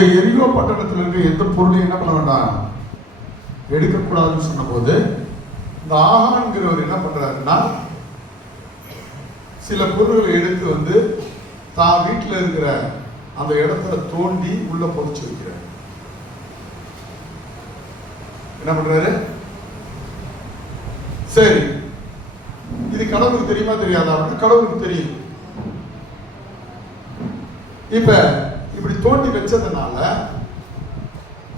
அந்த எரியோ பட்டணத்தில் இருக்க எந்த பொருளையும் என்ன பண்ண வேண்டாம்? எடுக்கக்கூடாதுன்னு சொன்னபோது இந்த ஆகான்கிறவர் என்ன பண்றாருன்னா சில பொருள்களை எடுத்து வந்து தான் வீட்டில் இருக்கிற அந்த இடத்துல தோண்டி உள்ள பொறிச்சு வைக்கிறார். என்ன பண்றாரு? சரி. இது கடவுளுக்கு தெரியுமா தெரியாதா? அப்படின்னா கடவுளுக்கு தெரியும். இப்ப தோண்டி வச்சதுனால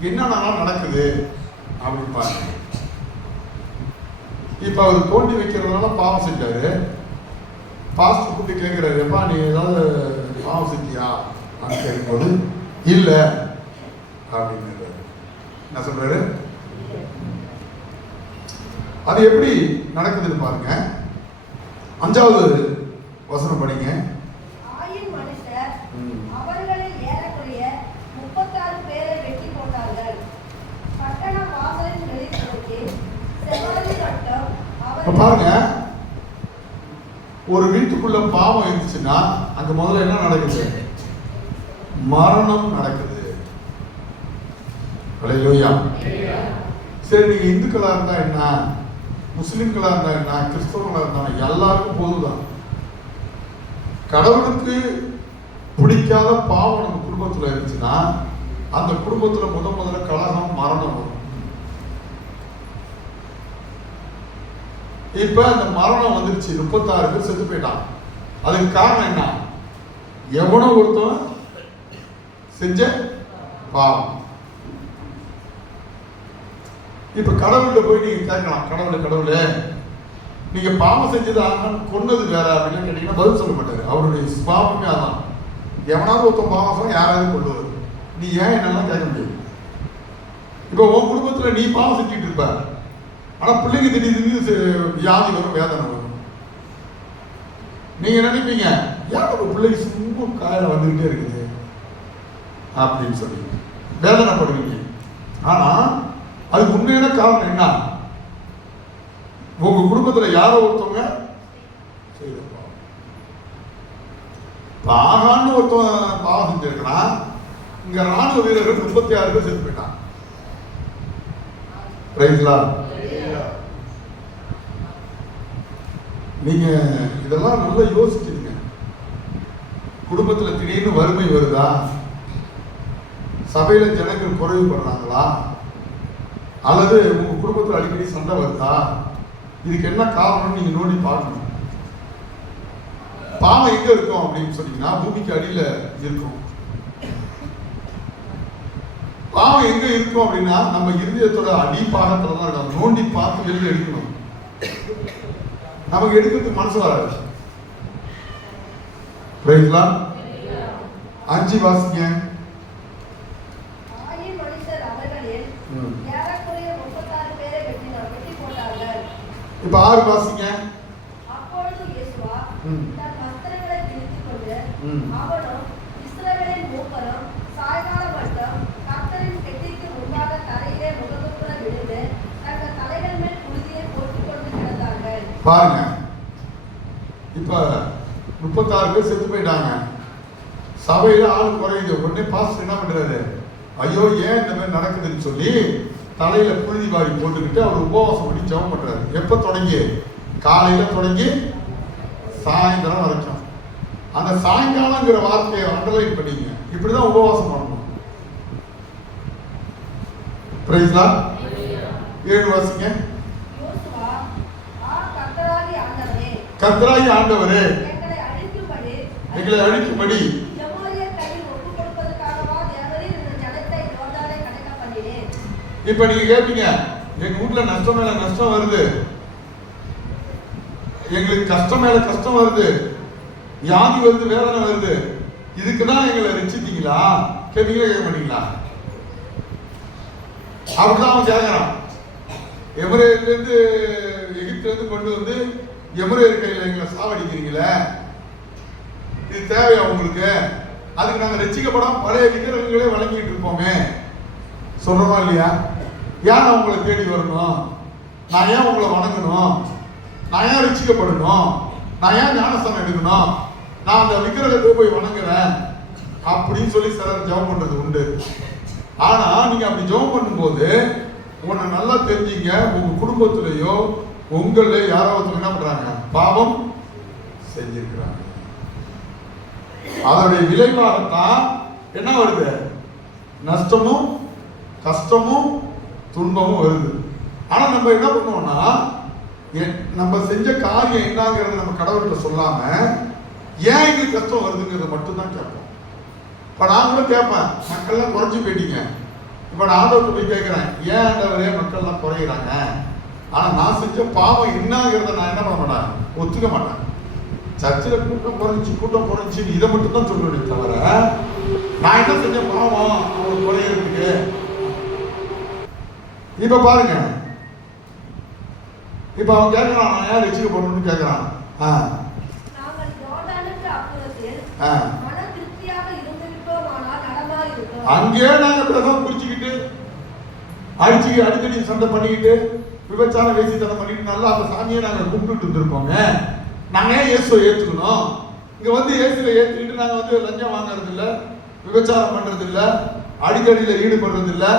என்னென்னலாம் நடக்குது அப்படின்னு பாருங்க. இப்போ அவர் தோண்டி வைக்கிறதுனால பாவம் செஞ்சாரு. பாஸ்ட் கூப்பிட்டு கேட்குறாரு எப்பா நீ ஏதாவது பாவம் செஞ்சியா? அப்படின்னு கேட்கும்போது இல்லை. அப்படின்னு என்ன சொல்றாரு? அது எப்படி நடக்குதுன்னு பாருங்க. அஞ்சாவது வசனம் படிங்க. இப்போ பாருங்க. ஒரு வீட்டுக்குள்ள பாவம் இருந்துச்சுன்னா அங்க முதல்ல என்ன நடக்குது? மரணம் நடக்குது. சரி நீங்க இந்துக்களா இருந்தா என்ன? முஸ்லிம்களா இருந்தா என்ன? கிறிஸ்தவங்களா இருந்தா எல்லாருக்கும் பொதுதான் கடவுளுக்கு பிடிக்காத பாவம் நம்ம குடும்பத்துல இருந்துச்சுன்னா அந்த குடும்பத்துல முத முதல்ல கலகம் மரணம் வரும். இப்போ அந்த மரணம் வந்துருச்சு. முப்பத்தாறு பேர் செத்து போயிட்டான் அதுக்கு காரணம் என்ன? எவனோ ஒருத்தன் செஞ்ச பாவம். இப்போ கடவுள்கிட்ட போய் நீங்க கேட்கலாம். கடவுளே கடவுளே நீங்க பாவம் செஞ்சது ஆகணும் கொன்னது வேற அப்படின்னு கேட்டீங்கன்னா பதில் சொல்ல மாட்டாரு. அவருடைய பாவமே அதான். எவனாவது ஒருத்தன் பாவம் சொன்னா யாராவது கொள்ளுவார் நீ ஏன் என்னெல்லாம் கேட்க முடியும்? இப்போ உன் குடும்பத்துல நீ பாவம் செஞ்சுட்டு இருப்ப. ஆனால் பிள்ளைங்க திடீர் திடீர்னு வியாதி வரும் வேதனை வரும். நீங்கள் நினைப்பீங்க ஏன் ஒரு பிள்ளைக்கு சும்மா காயில் வந்துக்கிட்டே இருக்குது? அப்படின்னு சொல்லி. வேதனைப்படுவீங்க. ஆனால் அதுக்கு உண்மையான காரணம் என்ன? உங்கள் குடும்பத்தில் யாரோ ஒருத்தவங்க செய்த பாவம். ஒருத்தன் பாவம் செஞ்சிருக்கிறான் இங்கே ராணுவ வீரர்கள் முப்பத்தி ஆறு பேர் செஞ்சு போயிட்டான். ரைட்லா நீங்க இதெல்லாம் நல்லா யோசிக்கிறீங்க. குடும்பத்துல திடீர்னு வறுமை வருதா? சபையில ஜனங்கள் குறைவுபடுறாங்களா அல்லது உங்க குடும்பத்துல அடிக்கடி சண்டை வருதா? இதுக்கு என்ன காரணம்னு நீங்க நோண்டி பார்க்கணும். பாவம் எங்க இருக்கும் அப்படின்னு சொன்னீங்கன்னா பூமிக்கு அடியில இருக்கும். பாவம் எங்க இருக்கும் அப்படின்னா நம்ம இருதயத்தோட அடிப்பாகத்துல தான் இருக்கும் நோண்டி பார்த்து வெளியே எடுக்கணும். நமக்கு எடுக்கிறதுக்கு மனசு வராது. புரியுதுங்களா? அஞ்சு வாசிங்க. இப்ப ஆறு வாசிங்க. பாருங்க. இப்போ முப்பத்தாறு பேர் செத்து போயிட்டாங்க. சபையில் ஆள் குறையுது. உடனே பாஸ்டர் என்ன பண்ணுறாரு ஐயோ ஏன் இந்த மாதிரி நடக்குதுன்னு சொல்லி தலையில புழுதி வாரி போட்டுக்கிட்டு அவர் உபவாசம் பண்ணி ஜெபம் பண்றாரு. எப்போ தொடங்கி? காலையில தொடங்கி சாயந்தரம் வரைக்கும். அந்த சாயங்காலங்கிற வார்த்தையை அண்டர்லைன் இப்படி இப்படிதான் உபவாசம் பண்ணணும். ஏழு வாசிங்க யோசுவா ஆ கர்த்தராகிய ஆண்டவரே கர்த்தராகி ஆண்டவரே எங்களை அழிக்கும்படி எங்களை அழிக்கும்படி எமோரியர் கையில் ஒப்புக் கொடுப்பதற்காகவா தேவரீர் இந்த ஜனத்தை யோர்தானை கடக்க பண்ணினேன் இப்ப நீங்க கேட்பீங்க எங்க வீட்ல நஷ்டம் மேல நஷ்டம் வருது. எங்களுக்கு கஷ்டம் மேல கஷ்டம் வருது. வியாதி வருது வேதனை வருது. இதுக்கு தான் எங்களை ரசித்தீங்களா கேட்பீங்களா கேட்க மாட்டீங்களா? அப்படிதான் அவன் கேட்கறான் எமரேல இருந்து எகிப்துல இருந்து கொண்டு வந்து எமரேர் இருக்கையில் எங்களை சாவடிக்கிறீங்களே? இது தேவையா உங்களுக்கு? அதுக்கு நாங்கள் ரசிக்கப்படாம பழைய விக்கிரகங்களே வழங்கிட்டு இருப்போமே. சொல்கிறோமா இல்லையா? ஏன் நான் உங்களை தேடி வரணும்? நான் ஏன் உங்களை வணங்கணும்? நான் ஏன் ரசிக்கப்படணும்? நான் ஏன் ஞானஸ்தானம் எடுக்கணும்? நான் அந்த விக்கிரகத்தை போய் வணங்குறேன். அப்படின்னு சொல்லி சிலர் ஜெபம் பண்ணுறது உண்டு. ஆனால் நீங்கள் அப்படி ஜெபம் பண்ணும்போது உன்னை நல்லா தெரிஞ்சுங்க. உங்கள் குடும்பத்திலேயோ உங்கள யாரோ ஒருத்தர் என்ன பண்றாங்க? பாவம் செஞ்சிருக்கிறாங்க. அதனுடைய விளைவாகத்தான் என்ன வருது? நஷ்டமும் கஷ்டமும் துன்பமும் வருது. ஆனா நம்ம என்ன பண்ணுவோம்னா நம்ம செஞ்ச காரியம் என்னங்கிறத நம்ம கடவுள்கிட்ட சொல்லாம ஏன் எங்களுக்கு கஷ்டம் வருதுங்கிறத மட்டும்தான் கேட்போம். இப்போ நான் கூட கேட்பேன் மக்கள்லாம் குறைஞ்சு போயிட்டீங்க. இப்போ நான் ஆண்டவர்கிட்ட போய் கேட்குறேன் ஏன் ஆண்டவரே மக்கள்லாம் குறையிறாங்க? ஆனா நான் செஞ்ச பாவம் என்னங்கிறத நான் என்ன பண்ண மாட்டேன்? ஒத்துக்க மாட்டேன். சர்ச்சில் கூட்டம் குறைஞ்சி கூட்டம் குறைஞ்சி இதை மட்டும் தான் சொல்லுவேன் தவிர நான் என்ன செஞ்ச பாவம்? அவர் குறையிறதுக்கு. இப்ப பாருங்க. இப்ப அவன் கேட்கறான் நான் ஏன் ரசிக்கப்படணும்னு கேட்கறான் ஆ. நாங்கள் ஆ. அங்கேயே நாங்க பிரசவம் குறிச்சுக்கிட்டு அடிச்சு அடிக்கடி சண்டை பண்ணிக்கிட்டு விபச்சாரம் வேசித்தனம் பண்ணிட்டு நல்லா அந்த சாமியை நாங்கள் கும்பிட்டு இருந்திருக்கோங்க. நாங்கள் ஏன் இயேசுவை ஏற்றுக்கணும் இங்கே வந்து இயேசுவை ஏற்றுக்கிட்டு நாங்கள் வந்து லஞ்சம் வாங்குறது இல்லை விபச்சாரம் பண்ணுறது இல்லை அடிக்கடியில் ஈடுபடுறது இல்லை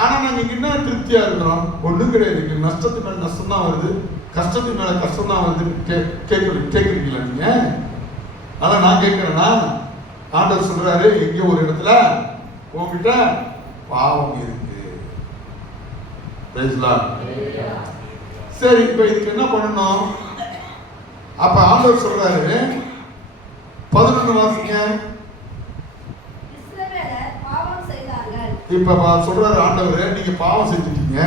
ஆனால் நாங்கள் இங்க என்ன திருப்தியா இருக்கிறோம்? ஒன்றும் கிடையாது. இங்க நஷ்டத்து மேலே நஷ்டம் தான் வருது. கஷ்டத்து மேலே கஷ்டம் தான் வருது கே கேட்குறீங்க கேட்குறீங்களா நீங்கள் அதான் நான் கேட்குறேன்னா ஆண்டவர் சொல்கிறாரு எங்கேயோ ஒரு இடத்துல உங்ககிட்ட பாவம் இருக்கு. சரி இப்ப இதுக்கு என்ன பண்ணணும்? அப்ப ஆண்டவர் சொல்றாரு பதினொன்று வாசிங்க. இப்ப சொல்றாரு ஆண்டவர் நீங்க பாவம் செஞ்சுட்டீங்க.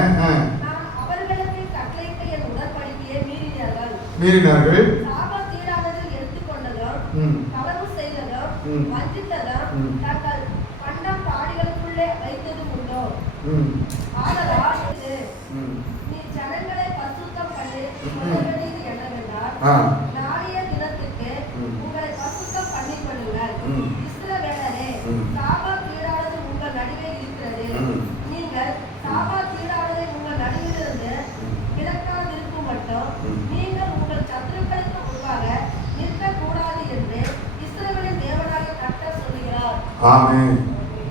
மீறினார்கள். மீறினார்கள் சாபம் தீராததில் எடுத்துக்கொண்டதும், ம். களவு செய்ததும், ம். வஞ்சித்ததும், ம். தங்கள் பண்டம் பாடிகளுக்குள்ளே வைத்ததும் உண்டோ? ம். ஆதலால் இது, ம். நீ ஜனங்களை பரிசுத்தம் பண்ணி ம். சொல்ல வேண்டியது என்னவென்றால், ஆ. நாளைய தினத்துக்கு ம். உங்களை பரிசுத்தம் பண்ணிக் கொள்ளுங்கள். ம். இஸ்ரவேலரே, ம். சாபம் தீராதது உங்கள் நடுவே இருக்கிறது. ம். நீங்கள் சாபம் தீராததை உங்கள் நடுவிலிருந்து ம். விலக்காதிருக்கும் மட்டும் ம். நீங்கள் உங்கள் சத்துருக்களுக்கு முன்பாக நிற்கக்கூடாது என்று இஸ்ரவேலின் தேவனாகிய கர்த்தர் சொல்லுகிறார் ஆமென்.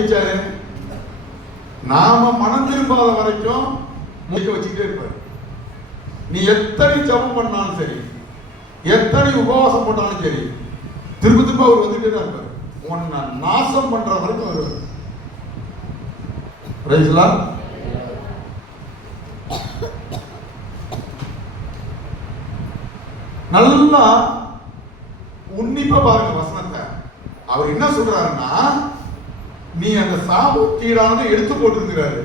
சரி. நாம மனம் திரும்பாத வரைக்கும் முடிக்க வச்சுக்கிட்டே இருப்பார். நீ எத்தனை ஜபம் பண்ணாலும் சரி உபவாசம் போட்டாலும் சரி திரும்ப திரும்ப அவர் வந்துட்டே தான் இருப்பார். உன்னை நாசம் பண்ற வரைக்கும் வருவார் ரைஸ்லா நல்லா உன்னிப்பா பாருங்க வசனத்தை. அவர் என்ன சொல்றாருன்னா நீ அந்த சாபத்தீடானதை எடுத்து போட்டிருக்கிறாரு.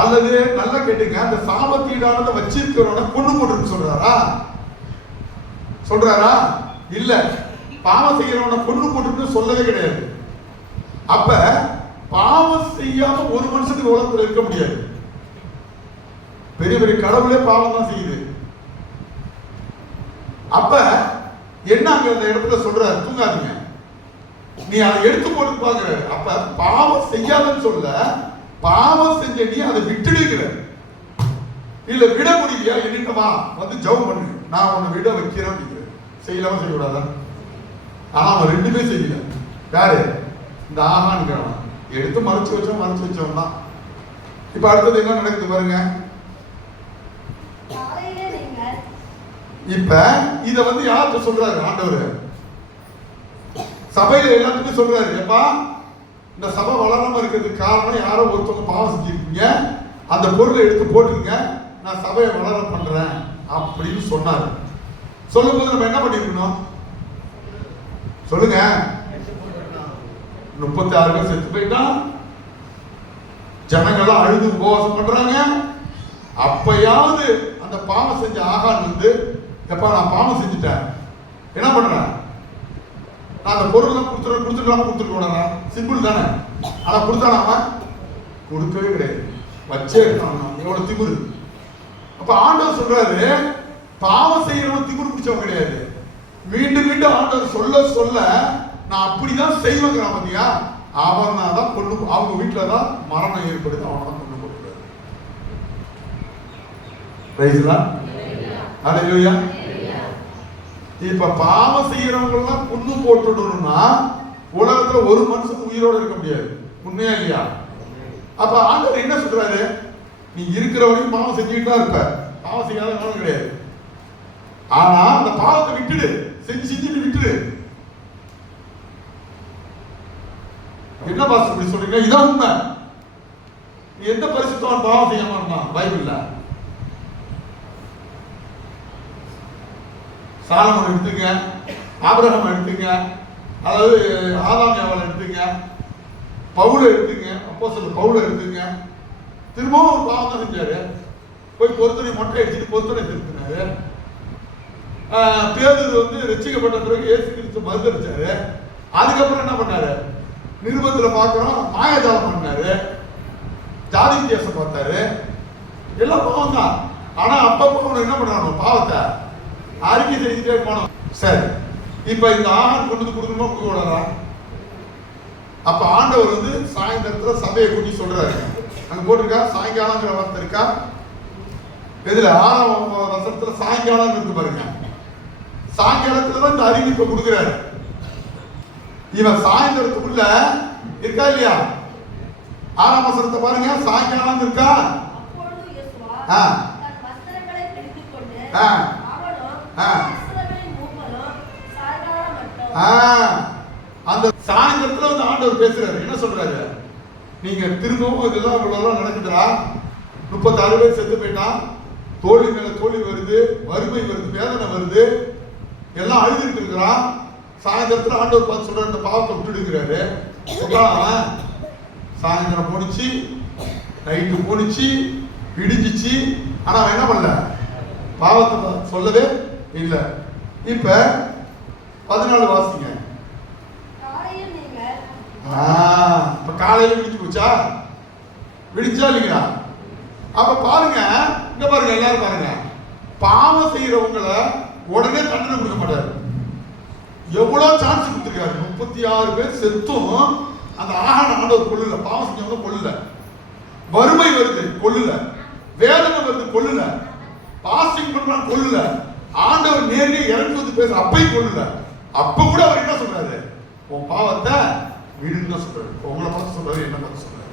அல்லது நல்லா கேட்டுங்க அந்த சாபத்தீடானதை வச்சிருக்கிறவன கொண்டு போட்டுருக்கு சொல்றாரா? சொல்றாரா? இல்ல. பாவம் செய்யறவன கொண்டு போட்டுருக்கு சொல்லவே கிடையாது. அப்ப பாவம் செய்யாம ஒரு மனுஷனுக்கு உலகத்துல இருக்க முடியாது? பெரிய பெரிய கடவுளே பாவம் தான் செய்யுது. அப்ப என்ன அங்க அந்த இடத்துல சொல்றாரு? தூங்காதீங்க. நீ அதை எடுத்து போட்டு பாக்குற அப்ப பாவம் செய்யாதன்னு சொல்ல பாவம் செஞ்ச நீ அதை விட்டுடுகிற. இல்ல விட முடியலையா? என்னிட்ட வா வந்து ஜவு பண்ணு. நான் உன்னை விட வைக்கிறேன் செய்யலாம செய்யக்கூடாதா? அவன் ரெண்டுமே செய்யல. யாரு? இந்த ஆகான்கிறவன் எடுத்து மறைச்சு வச்சவன் மறைச்சு வச்சவன் தான். இப்ப அடுத்தது என்ன நடக்குது பாருங்க. இப்ப இத வந்து யார்கிட்ட சொல்றாரு ஆண்டவர்? சபையில எல்லாத்துக்கும் சொல்றாரு எப்பா இந்த சபை வளராம இருக்கிறதுக்கு காரணம் யாரோ ஒருத்தவங்க பாவம் செஞ்சிருக்கீங்க. அந்த பொருளை எடுத்து போட்டுருங்க நான் சபையை வளர பண்றேன். அப்படின்னு சொன்னாரு. சொல்லும்போது நம்ம என்ன பண்ணிருக்கணும்? சொல்லுங்க. முப்பத்தி ஆறு பேர் செத்து போயிட்டான். ஜனங்கள்லாம் அழுது உபவாசம் பண்றாங்க. அப்பயாவது அந்த பாவம் செஞ்ச ஆகான் வந்து எப்ப நான் பாவம் செஞ்சுட்டேன். என்ன பண்றேன் நான் அந்த பொருள் கொடுத்துரு கொடுத்துருக்காம கொடுத்துருக்கோடா சிம்பிள் தானே. ஆனா கொடுத்தானா அவன் கொடுக்கவே கிடையாது. வச்சே இருக்கான் எவ்வளவு திமுரு. அப்ப ஆண்டவர் சொல்றாரு பாவம் செய்யறவன் திமிரு பிடிச்சவன் கிடையாது. மீண்டும் மீண்டும் ஆண்டவர் சொல்ல சொல்ல நான் அப்படிதான் செய்வேங்கிறான் பாத்தியா அவன் தான் கொண்டு அவங்க வீட்டுல தான் மரணம் ஏற்படுது அவனை தான் கொண்டு போட்டுறாரு ரைஸ்லா அலையிலுயா இப்ப பாவம் செய்யறவங்க எல்லாம் கொண்டு ஒரு மனுஷன் உயிரோட இருக்க முடியாது. உண்மையா இல்லையா? அப்ப ஆண்டவர் என்ன சொல்றாரு? நீ இருக்கிற வரைக்கும் பாவம் செஞ்சுக்கிட்டு தான் இருப்ப. பாவம் செய்யாத நாளும் கிடையாது. ஆனா அந்த பாவத்தை விட்டுடு. செஞ்சு செஞ்சுட்டு விட்டுடு. என்ன பாஸ் இப்படி சொல்றீங்க? இதான் உண்மை. நீ எந்த பரிசுத்தவன் பாவம் செய்ய இருந்தான் பைபிள்ல. சாலமன் எடுத்துங்க. ஆபிரகாம் எடுத்துங்க. அதாவது ஆதாம் ஏவாள் எடுத்துங்க. பவுல எடுத்துங்க. அப்போ சில பவுல எடுத்துங்க. திரும்பவும் ஒரு பாவம் தான் செஞ்சாரு. போய் பொறுத்தனை மொட்டை அடிச்சுட்டு பொறுத்தனை திருத்தினாரு பேதர் வந்து ரசிக்கப்பட்ட பிறகு இயேசு கிறிஸ்து மறுதளிச்சாரு. அதுக்கப்புறம் என்ன பண்ணாரு? நிருபத்தில் பார்க்குறோம் மாயாஜாலம் பண்ணாரு. ஜாதி வித்தியாசம் பார்த்தாரு. எல்லாம் பாவம் தான். ஆனால் அப்பப்போ அவன் என்ன பண்ணணும் பாவத்தை அறிக்கை செஞ்சுட்டே போனோம் சரி. இப்போ இந்த ஆண் கொண்டு வந்து கொடுக்கணுமா கொடுக்க கூடாதா? அப்போ ஆண்டவர் வந்து சாயந்தரத்தில் சபையை கூட்டி சொல்கிறாரு அங்கே போட்டிருக்கா? சாயங்காலங்கிற வார்த்தை இருக்கா? இதில் ஆறாம் வசத்தில் சாயங்காலம் இருக்கு பாருங்க. சாயங்காலத்துல தான் இந்த அறிவிப்பை கொடுக்குறாரு. இவன் சாயந்தரத்துக்குள்ள இருக்கா இல்லையா? ஆறாம் வசனத்தை பாருங்க. சாயங்காலம் இருக்கா? அந்த சாயந்தரத்துல வந்து ஆண்டவர் பேசுறாரு. என்ன சொல்றாரு? நீங்க திரும்பவும் இதெல்லாம் இவ்வளவு நடக்குதுடா. முப்பத்தாறு பேர் செத்து போயிட்டான். தோல்வி மேல தோல்வி வருது. வறுமை வருது. வேதனை வருது. எல்லாம் அழுதுட்டு இருக்கிறான். சாயந்தரத்துல ஆண்டவர் பார்த்து சொல்ற இந்த பாவத்தை விட்டுடுங்கிறாரு. சாயந்தரம் போனிச்சு நைட்டு போனிச்சு இடிஞ்சிச்சு. ஆனா அவன் என்ன பண்ணல? பாவத்தை சொல்லவே இல்லை. இப்ப பதினாலு வாசிங்க. இப்ப காலையில விடிச்சு போச்சா? விடிச்சா இல்லைங்களா அப்ப பாருங்க இங்க பாருங்க எல்லாரும் பாருங்க. பாவம் செய்யறவங்கள உடனே தண்டனை கொடுக்க மாட்டாரு. எவ்வளோ சான்ஸ் கொடுத்துருக்காரு? முப்பத்தி ஆறு பேர் செத்தும் அந்த ஆகான ஆண்டவர் கொள்ளல பாவம் செஞ்சவங்க கொள்ளல வறுமை வருது கொள்ளல வேதனை வருது கொள்ளல பாசிங் பண்றான் கொள்ளல ஆண்டவர் நேரே இறங்கி வந்து பேச அப்பையும் கொள்ளல அப்ப கூட அவர் என்ன சொல்றாரு? உன் பாவத்தை விடுன்னு தான் சொல்றாரு. உங்களை பார்த்து சொல்றாரு என்ன பார்த்து சொல்றாரு.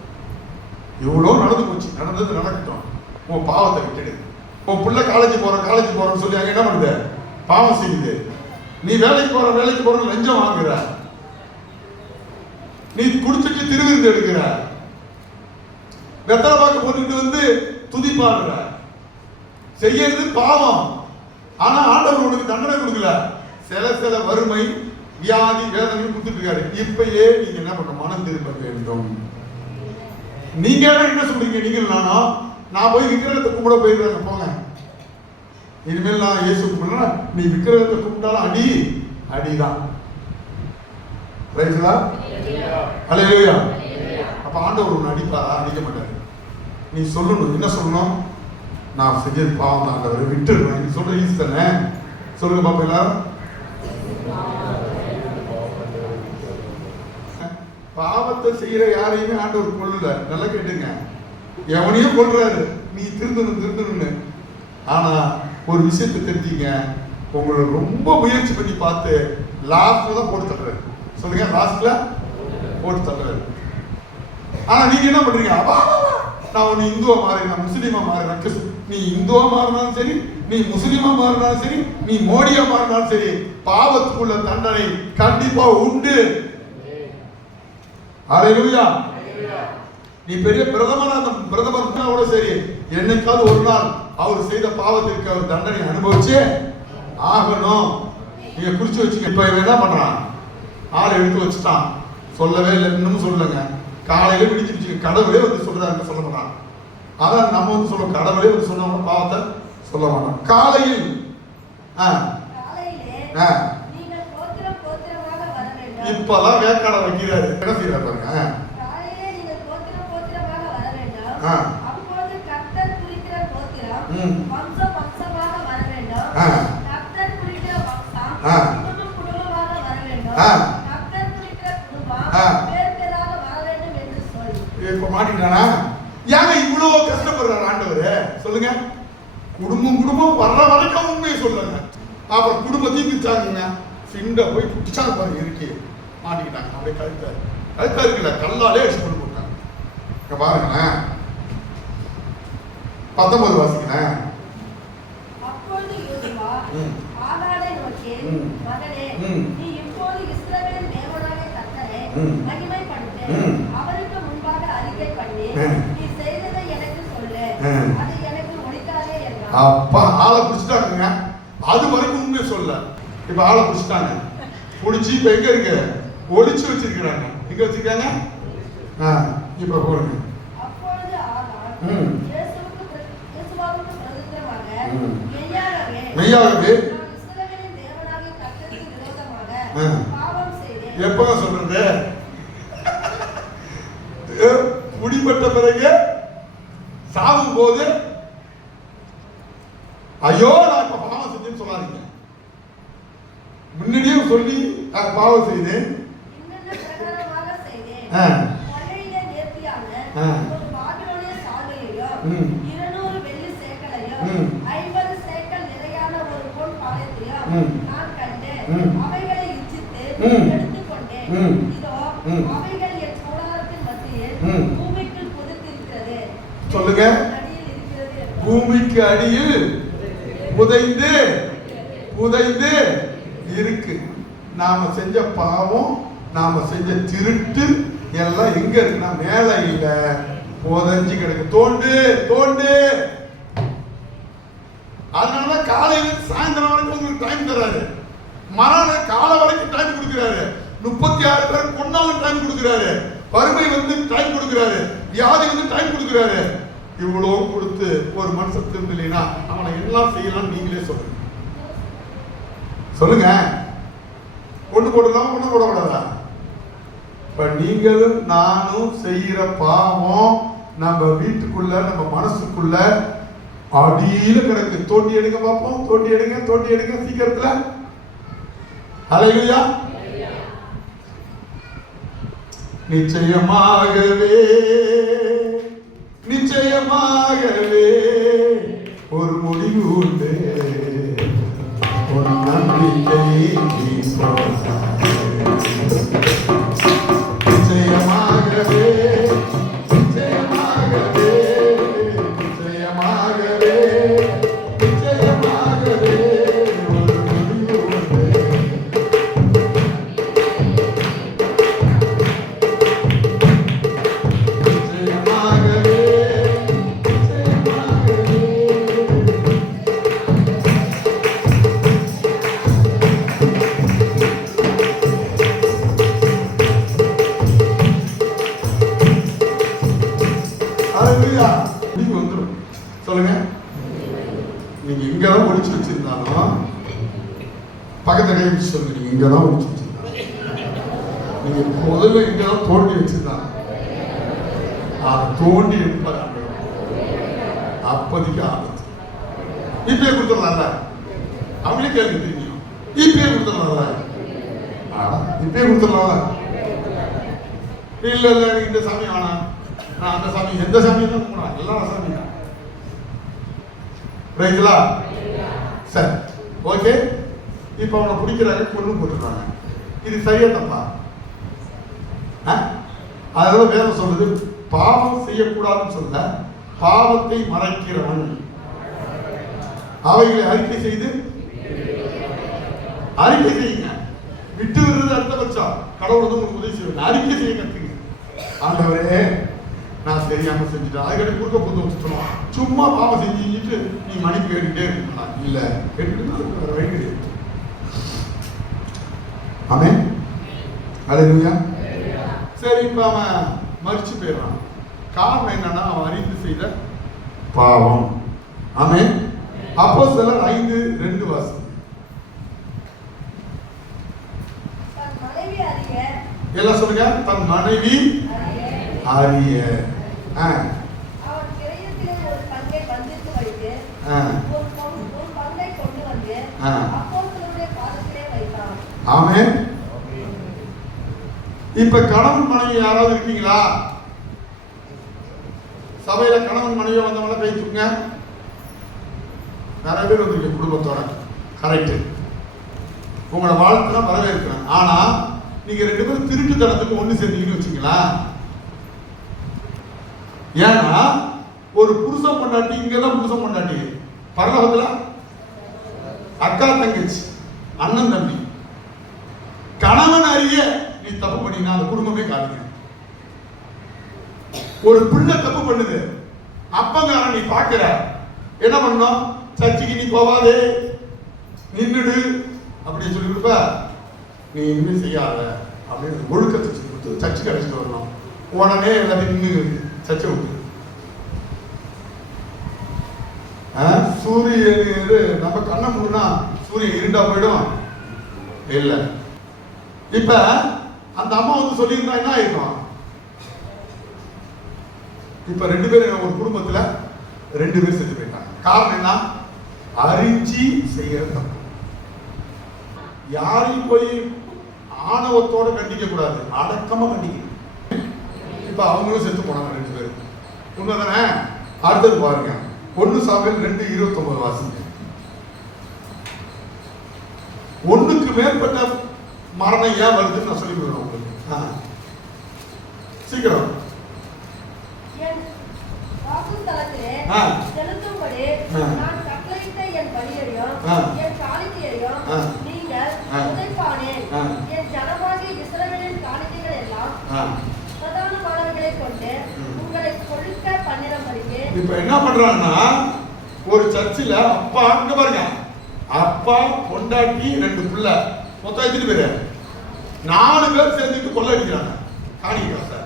இவ்வளோ நடந்து போச்சு. நடந்தது நடக்கட்டும். உன் பாவத்தை விட்டுடு. உன் பிள்ளை காலேஜ் போற காலேஜ் போறன்னு சொல்லி அங்கே என்ன பண்ணுது? பாவம் செய்யுது. நீ வேலைக்கு போற வேலைக்கு போற லஞ்சம் வாங்குற. நீ குடிச்சிட்டு திருவிருந்து எடுக்கிற. வெத்தலை பார்க்க போட்டுட்டு வந்து துதி பாடுற. செய்யறது பாவம். ஆனா ஆண்டவர் உனக்கு தண்டனை கொடுக்கல. சில சில வறுமை வியாதி வேதனை கொடுத்துட்டு இருக்காரு. இப்பயே நீங்க என்ன பண்ண மனம் திரும்ப வேண்டும். நீங்க என்ன சொல்றீங்க? நீங்க நானும். நான் போய் விக்கிரத்தை கும்பிட போயிருக்காங்க போங்க. இனிமேல் நான் இயேசு கும்பிடா நீ விக்கிரகத்தை கும்பிட்டாலும் அடி. அடிதான். ரைட்டுங்களா அலையா அப்ப ஆண்டவர் ஒன்று அடிப்பாரா அடிக்க மாட்டாரு. நீ சொல்லணும். என்ன சொல்லணும்? நான் செஞ்சது பாவம் தான் ஆண்டவரை. விட்டுருவேன் நீ சொல்ற ஈஸ் தானே? சொல்லுங்க பாப்பா எல்லாரும். பாவத்தை செய்யற யாரையுமே ஆண்டவர் கொள்ளல நல்லா கேட்டுங்க. எவனையும் கொள்றாரு நீ திருந்தணும் திருந்தணும்னு. ஆனா ஒரு விஷயத்தை தெரிஞ்சுங்க. உங்களை ரொம்ப முயற்சி பண்ணி பார்த்து லாஸ்ட்ல தான் போட்டு தள்ளுறாரு. சொல்லுங்க லாஸ்ட்ல போட்டு தள்ளுறாரு. ஆனா நீங்க என்ன பண்றீங்க? அப்பா, நான் உன்னை இந்துவா மாறி நான் முஸ்லீமா மாறி நான் கிறிஸ்து- நீ இந்துவா மாறினாலும் சரி நீ முஸ்லீமா மாறினாலும் சரி நீ மோடியா மாறினாலும் சரி பாவத்துக்குள்ள தண்டனை கண்டிப்பா உண்டு. ஹalleluya நீ பெரிய பிரதமரா பிரதமர் கூட சரி என்னைக்காவது ஒரு நாள் அவர் செய்த பாவத்திற்கு அவர் தண்டனை அனுபவிச்சே ஆகணும். நீங்க குறிச்சு வச்சுக்க இப்ப இவன் என்ன பண்றான்? ஆளை எடுத்து வச்சுட்டான். சொல்லவே இல்லை இன்னும் சொல்லலைங்க. காலையில விடிச்சிருச்சு கடவுளே வந்து சொல்றாருன்னு சொல்ல மாட்டான். அதான் நம்ம வந்து சொல்லுவோம் கடவுளே வந்து சொன்ன பாவத்தை சொல்ல மாட்டோம் காலையில் இப்பதான் வேக்காடை வைக்கிறாரு. என்ன செய்யறாரு பாருங்க ஆ. காலையிலே நீங்கள் கோத்திரம் கோத்திரமாக வர வேண்டும் ஆ. அப்பொழுது கர்த்தர் குறிக்கிற கோத்திரம் ம். வம்சம் வம்சமாக வர வேண்டும். கர்த்தர் குறிக்கிற வம்சம். குடும்பம் குடும்பமாக வர வேண்டும். ஆ. கர்த்தர் குறிக்கிற குடும்பம் ஆ. பேர் பேராக வர வேண்டும் என்று சொல் இப்ப மாட்டிக்கிட்டானா? ஏங்க இவ்வளவு கஷ்டப்படுறாரு ஆண்டவரு? சொல்லுங்க. குடும்பம் குடும்பம் வர்ற வரைக்கும் உண்மையை சொல்லுங்க. அப்புறம் குடும்பத்தையும் பிரிச்சாங்க சிண்ட போய் பிடிச்சாங்க பாருங்க இருக்கு மாட்டிக்கிட்டாங்க. அப்படியே கழுத்த கழுத்தா இருக்குல்ல கல்லாலே அடிச்சு கொண்டு போட்டாங்க. இங்க பாருங்களேன். பத்தொன்பது வாசிக்கிறேன். அப்பா ஆளை பிடிச்சிட்டாங்க அது வரைக்கும் சொல்ல. இப்ப ஆளை பிடிச்சிட்டாங்க. பிடிச்சி இப்ப எங்க இருக்கு? ஒளிச்சு வச்சிருக்கிறாங்க. எங்க வச்சிருக்காங்க? ஆ, இப்ப போடுங்க. ம். இயேசுவுக்கு பிர- இயேசுவாவுக்கு பிரதித்திரமாக ம். மெய்யாகவே மெய்யாகவே நான் இஸ்ரவேலின் தேவனாகிய கர்த்தருக்கு விரோதமாக ம். பாவம் செய்தேன் எப்ப சொல்றது? ஏ, குடிப்பட்ட பிறகு சாகும் போது ஐயோ நான் இப்ப பாவம் செஞ்சேன்னு சொல்லாதீங்க. முன்னாடியே சொல்லி நான் பாவம் செய்தேன் இன்னென்ன பிரகாரமாக செய்தேன் ஆ. கொள்ளையிலே நேர்த்தியான ஆ. ஒரு பாபிலோனிய சால்வையையும், ம். இருநூறு வெள்ளி சேக்கலையும், ம். ஐம்பது சேக்கல் நிறையான ஒரு பொன் பாளையத்தையும் ம். நான் கண்டு, ம். அவைகளை இச்சித்து ம். எடுத்துக்கொண்டேன். ம். இதோ, ம். அவைகள் என் கூடாரத்தின் மத்தியில் ம். பூமிக்குள் புதைத்திருக்கிறது. சொல்லுங்க. அடியில் இருக்கிறது என்றார். பூமிக்கு அடியில் புதைந்து புதைந்து இருக்கு. நாம செஞ்ச பாவம் நாம செஞ்ச திருட்டு எல்லாம் எங்க இருக்குன்னா மேல இல்லை புதைஞ்சு கிடக்கு. தோண்டு தோண்டு. அதனாலதான் காலையில சாயந்தரம் வரைக்கும் உங்களுக்கு டைம் தராரு. மறுநாள் காலை வரைக்கும் டைம் கொடுக்குறாரு. முப்பத்தி ஆறு பேர் கொண்டாலும் டைம் கொடுக்குறாரு. வறுமை வந்து டைம் கொடுக்குறாரு. வியாதி வந்து டைம் கொடுக்குறாரு. இவ்வளோ கொடுத்து ஒரு மனுஷன் திரும்பலைன்னா அவனை எல்லாம் செய்யலாம்னு நீங்களே சொல்லுங்க. சொல்லுங்க. ஒண்ணு போடலாம் ஒண்ணு போடக்கூடாதா இப்ப நீங்களும் நானும் செய்யற பாவம் நம்ம வீட்டுக்குள்ள நம்ம மனசுக்குள்ள அடியில கிடக்கு. தோண்டி எடுங்க பார்ப்போம் தோண்டி எடுங்க தோண்டி எடுங்க சீக்கிரத்துல. அலையா நிச்சயமாகவே. நிச்சயமாகவே ஒரு முடிவு உண்டு. ஒரு நம்பிக்கை அதை தோண்டி எடுப்பாங்க அப்போதைக்கு ஆபத்து இப்பயே கொடுத்துடலாம்ல அவங்களே கேள்வி தெரியும் இப்பயே கொடுத்துடலாம்ல ஆனா இப்பயே கொடுத்துடலாம்ல இல்ல இல்ல இந்த சாமி வேணாம் நான் அந்த சாமி எந்த சாமியும் தான் எல்லாம் எல்லா சாமி தான் ரைங்களா சரி ஓகே இப்போ அவனை பிடிக்கிறாங்க கொண்டு போட்டுருக்காங்க இது சரியா தப்பா ஆ? அதனால வேதம் சொல்லுது பாவம் செய்யக்கூடாதுன்னு சொல்ல பாவத்தை மறைக்கிறவன். அவைகளை அறிக்கை செய்து அறிக்கை செய்யுங்க. விட்டு விடுறது அடுத்த பட்சம். கடவுள் வந்து உங்களுக்கு உதவி செய்வாங்க அறிக்கை செய்ய கத்துங்க. ஆண்டவரே நான் தெரியாம செஞ்சுட்டேன். அதுக்கடி குறுக்க புத்து வச்சுட்டோம் சும்மா பாவம் செஞ்சுட்டு நீ மன்னிப்பு கேட்டுட்டே இருக்கலாம் இல்ல. கேட்டுட்டு அதுக்கு வழி கிடையாது. ஆமே அலையா சரி இப்ப அவன் மறிச்சு போயிடுறான். காரணம் என்னன்னா அவன் அறிந்து செய்த பாவம். ஆமே அப்போ சிலர் ஐந்து ரெண்டு அறிய. எல்லாம் சொல்லுங்க. தன் மனைவி அறிய. ஆமே இப்ப கணவன் மனைவி யாராவது இருக்கீங்களா? சபையில கணவன் மனைவி வந்தவங்கள கை தூங்க. நிறைய பேர் வந்திருக்கீங்க குடும்பத்தோட. கரெக்ட் உங்களை வாழ்த்துனா வரவேற்கிறேன். ஆனா நீங்க ரெண்டு பேரும் திருட்டுத்தனத்துக்கு ஒண்ணு சேர்ந்தீங்கன்னு வச்சுங்களா ஏன்னா ஒரு புருஷன் பொண்டாட்டி இங்கதான் புருஷன் பொண்டாட்டி. பரலோகத்துல அக்கா தங்கச்சி அண்ணன் தம்பி. கணவன் அறிய நீ தப்பு பண்ணினா அந்த குடும்பமே காலிங்க ஒரு பிள்ளை தப்பு பண்ணுது. அப்பங்காரன் நீ பாக்குற என்ன பண்ணும் சர்ச்சுக்கு நீ போவாதே நின்னுடு. அப்படின்னு சொல்லி கொடுப்ப. நீ இன்னும் செய்யாத. அப்படின்னு ஒழுக்கத்தை சொல்லி கொடுத்து சர்ச்சுக்கு அழைச்சிட்டு வரணும். உடனே எல்லாத்தையும் நின்று சர்ச்சை விட்டு. சூரியன் இது நம்ம கண்ணை மூடுனா சூரியன் இருண்டா போயிடும். இல்லை. இப்ப அந்த அம்மா வந்து சொல்லியிருந்தா என்ன ஆயிருக்கும் இப்ப ரெண்டு பேரும் ஒரு குடும்பத்துல ரெண்டு பேர் செத்து போயிட்டாங்க. காரணம் என்ன? அறிஞ்சி செய்கிற தப்பு. யாரையும் போய் ஆணவத்தோட கண்டிக்க கூடாது. அடக்கமா கண்டிக்கணும். இப்ப அவங்களும் செத்து போனாங்க ரெண்டு பேரும். உண்மைதானே? அடுத்தது பாருங்க. ஒன்னு சாமியல் ரெண்டு இருபத்தி ஒன்பது வாசிங்க. ஒண்ணுக்கு மேற்பட்ட மரணம் ஏன் வருதுன்னு நான் சொல்லி கொடுக்குறோம் சீக்கிரம். செலுத்தும்படி. நான் கட்டளையிட்ட என் பலியையும். என் காணிக்கையையும். நீங்கள் ஆ. என் ஜனமாகிய இஸ்ரவேலின் காணிக்கைகள் எல்லாம். பிரதானமானவர்களை கொண்டு. உங்களை கொழுக்க பண்ணினபடிக்கு இப்ப என்ன பண்றாங்கன்னா ஒரு சர்ச்சில் அப்பா இங்க பாருங்க அப்பா பொண்டாட்டி ரெண்டு பிள்ளை மொத்தம் எத்தனை பேரு நாலு பேர் சேர்ந்துட்டு கொள்ள அடிக்கிறாங்க. காணிக்க காசை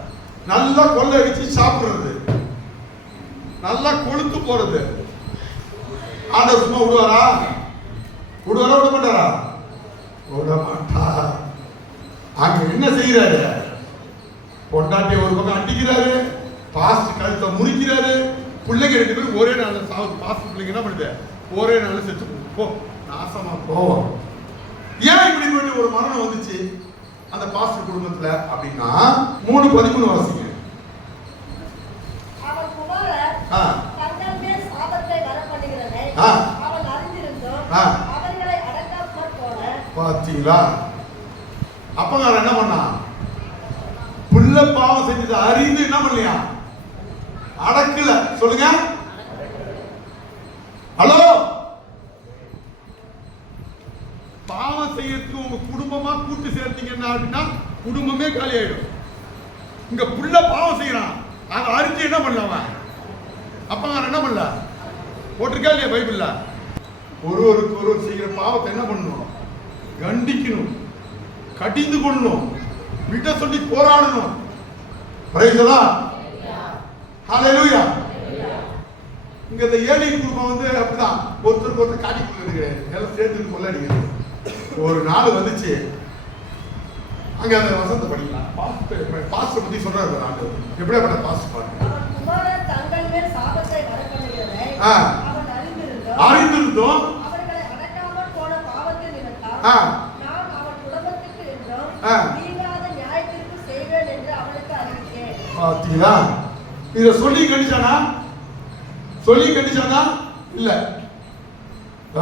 நல்லா கொள்ளை அடிச்சு சாப்பிடுறது. நல்லா கொழுத்து போறது ஆண்ட சும்மா விடுவாரா? விடுவாரா விட மாட்டாரா? விட மாட்டார். அங்க என்ன செய்யறாரு பொண்டாட்டி ஒரு பக்கம் அடிக்கிறாரு பாஸ்ட் கழுத்தை முறிக்கிறாரு. பிள்ளைங்க ரெண்டு பேரும் ஒரே நாள் சாவு பாஸ்ட் பிள்ளைங்க என்ன பண்ணுது? ஒரே நாள் செத்து போ நாசமா போவோம் ஏன் இப்படி ஒரு மரணம் வந்துச்சு? அந்த பாஸ்ட் குடும்பத்துல அப்படின்னா மூணு பதிமூணு வாசிங்க பாத்தீங்களா? அப்பங்காரன் என்ன பண்ணான் புள்ள பாவம் செஞ்சது அறிந்து என்ன பண்ணலையா? அடக்கல. சொல்லுங்க ஹலோ பாவம் செய்யறதுக்கு உங்க குடும்பமா கூட்டு சேர்த்தீங்கன்னா அப்படின்னா குடும்பமே காலி ஆயிடும். இங்க புள்ள பாவம் செய்யறான். அதை அறிஞ்சு என்ன பண்ணலாம்? அப்பங்காரன் என்ன பண்ணல? போட்டிருக்கா இல்லையா பைபிள்ல? ஒருவருக்கு ஒரு செய்கிற பாவத்தை என்ன பண்ணணும்? கண்டிக்கணும். கடிந்து கொள்ளணும். விட்ட சொல்லி போராடணும். பிரைசலா ஹalleluya இங்க இந்த ஏழை குடும்பம் வந்து அப்படிதான். ஒருத்தருக்கு ஒருத்தர் காட்டி கொடுக்கிறது எல்லாம் சேர்த்து கொள்ளடிக்கிறது ஒரு நாள் வந்துச்சு. அங்க அந்த வசந்த படிக்கலாம். பாஸ்டர் பத்தி சொல்றாரு பாரு ஆண்டவர் எப்படியாப்பட்ட பாஸ்டர் பாருங்க ஆ. அறிந்திருந்தும். ஆ. ஆ. பாத்தீங்களா? இத சொல்லி கண்டிச்சானா? சொல்லி கண்டிச்சானா? இல்ல.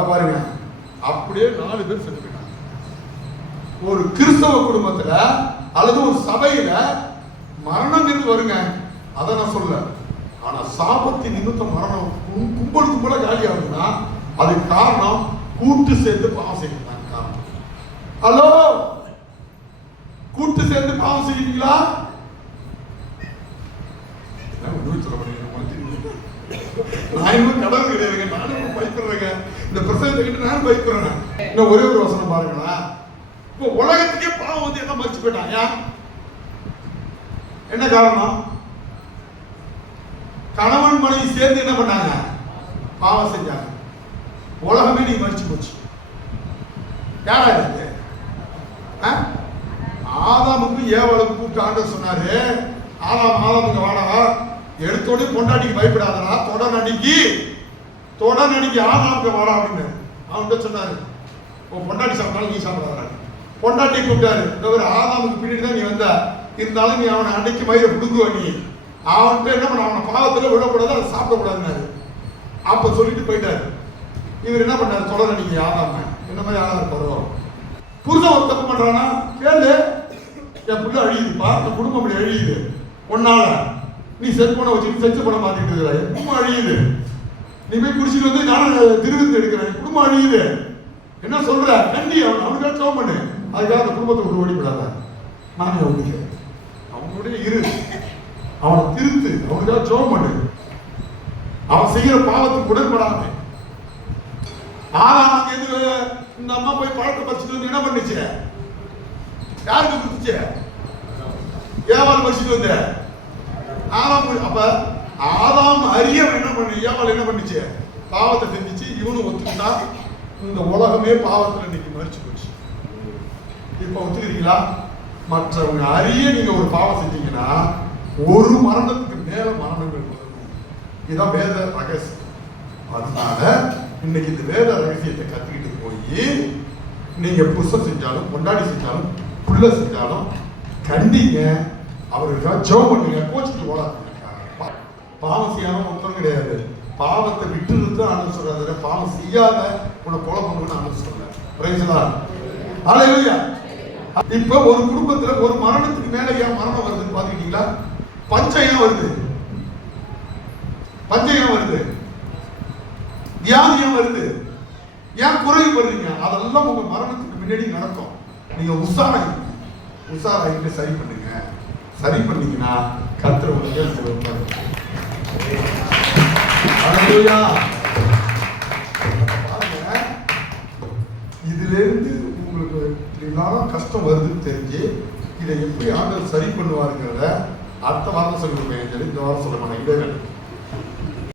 பாருங்க. அப்படியே நாலு பேர் ஒரு கிறிஸ்தவ குடும்பத்துல அல்லது ஒரு சபையில மரணங்கிறது வருங்க. அதை நான் சொல்ல ஆனா சாபத்தின் நிமித்தம் மரணம் கும்பல் கும்பல காலி ஆகுதுன்னா அதுக்கு காரணம் கூட்டு சேர்ந்து பாவம் செய்யறதுதான் காரணம். ஹலோ? கூட்டு சேர்ந்து பாவம் செய்யறீங்களா தெரியுது. நான் இன்னும் கடவுள் கிடையாதுங்க நானும் பயப்படுறேங்க. இந்த பிரசவத்தை கிட்ட நானும் பயப்படுறேன். இன்னும் ஒரே ஒரு வசனம் பாருங்களேன். இப்போ உலகத்துக்கே பாவம் வந்து என்ன மறைச்சு போயிட்டான் ஏன் என்ன காரணம்? கணவன் மனைவி சேர்ந்து என்ன பண்ணாங்க? பாவம் செஞ்சாங்க. உலகமே நீ மறிச்சு போச்சு. யாரா இது? ஆதாமுக்கு ஆதாமுக்கும் கூப்பிட்டு ஆண்டு சொன்னாரு ஆதாம் ஆதாமுக்கு வாடா. எடுத்தோடனே பொண்டாட்டிக்கு பயப்படாதடா. தொட நடிக்கு தொட நடிக்கு ஆதாமுக்கு வாடா அப்படின்னு அவன்கிட்ட சொன்னாரு உன் பொண்டாட்டி சாப்பிட்டாலும் நீ சாப்பிடாத பொண்டாட்டி கூப்பிட்டாரு. இந்த ஆதாமுக்கு பின்னாடி தான் நீ வந்தா. இருந்தாலும் நீ அவனை அன்னைக்கு மயிரை பிடுங்குவ நீ. அவன்கிட்ட என்ன பண்ண அவனை பாவத்தில் விடக்கூடாது அதை சாப்பிடக்கூடாதுன்னாரு. அப்போ சொல்லிட்டு போயிட்டாரு. இவர் என்ன பண்ணாரு? தொடர நீங்க ஆதாம என்ன மாதிரி ஆதாம் பருவம் புருஷன் ஒரு தப்பு பண்றானா? கேளு. என் பிள்ளை அழியுதுப்பா என் குடும்பம் அப்படி அழியுது. ஒன்னால நீ செல்போனை வச்சுட்டு செஞ்சு படம் பார்த்துட்டு இருக்கிற குடும்பம் அழியுது. நீ போய் குடிச்சிட்டு வந்து நானும் திருவிந்து எடுக்கிறேன். குடும்பம் அழியுது. என்ன சொல்ற? கண்டி அவன் அவனுக்காக சோம் பண்ணு. அதுக்காக அந்த குடும்பத்தை விட்டு ஓடிவிடாத நானே அவனுக்கு அவனுடைய இரு. அவனை திருத்து. அவனுக்காக சோகம் பண்ணு. அவன் செய்யற பாவத்துக்கு உடன்படாத. ஆதாம் அங்க இந்த அம்மா போய் பழத்தை பறிச்சுட்டு வந்து என்ன பண்ணுச்சு? யாருக்கு கொடுத்துச்சு? ஏவாள் பறிச்சுட்டு வந்த. ஆறாம் அப்ப ஆதாம் அறிய என்ன பண்ணு? ஏவாள் என்ன பண்ணுச்சு? பாவத்தை செஞ்சிச்சு. இவனும் ஒத்துக்கிட்டான். இந்த உலகமே பாவத்தில் இன்னைக்கு மறிச்சு போச்சு. இப்போ ஒத்துக்கிறீங்களா? மற்றவங்க அறிய நீங்க ஒரு பாவம் செஞ்சீங்கன்னா ஒரு மரணத்துக்கு மேல மரணங்கள் இதுதான் வேத ரகசியம். அதனால இன்னைக்கு இந்த வேத ரகசியத்தை கத்துக்கிட்டு போய் நீங்க புருஷன் செஞ்சாலும் கொண்டாடி செஞ்சாலும் புள்ள செஞ்சாலும் கண்டிங்க அவருக்காக ஜெபம் பண்ணுங்க கோச்சிட்டு போடாதீங்க பாவம் செய்யாம ஒன்றும் கிடையாது. பாவத்தை விட்டு ஆண்டு சொல்றாரு. பாவம் செய்யாத உன்னை கொலை பண்ணுவேன்னு ஆண்டு பிரயோஜனா பிரைஸ்லா இப்ப ஒரு குடும்பத்துல ஒரு மரணத்துக்கு மேல ஏன் மரணம் வருதுன்னு பாத்துக்கிட்டீங்களா பஞ்சம் ஏன் வருது. பஞ்சம் ஏன் வருது. வியாதி ஏன் வருது. ஏன் குறைவு வருதுங்க அதெல்லாம் உங்க மரணத்துக்கு முன்னாடி நடக்கும். நீங்க உஷாராய் உஷாராயிட்டு சரி பண்ணுங்க. சரி பண்ணீங்கன்னா கத்துற உங்களுக்கு இதுலேருந்து உங்களுக்கு இப்படிலாம் கஷ்டம் வருதுன்னு தெரிஞ்சு இதை எப்படி ஆண்டவர் சரி பண்ணுவாருங்கிறத அடுத்த வாரம் சொல்லிருப்பேன் சொல்லி இந்த வாரம் சொல்ல மாட்டேன். இடைவேளை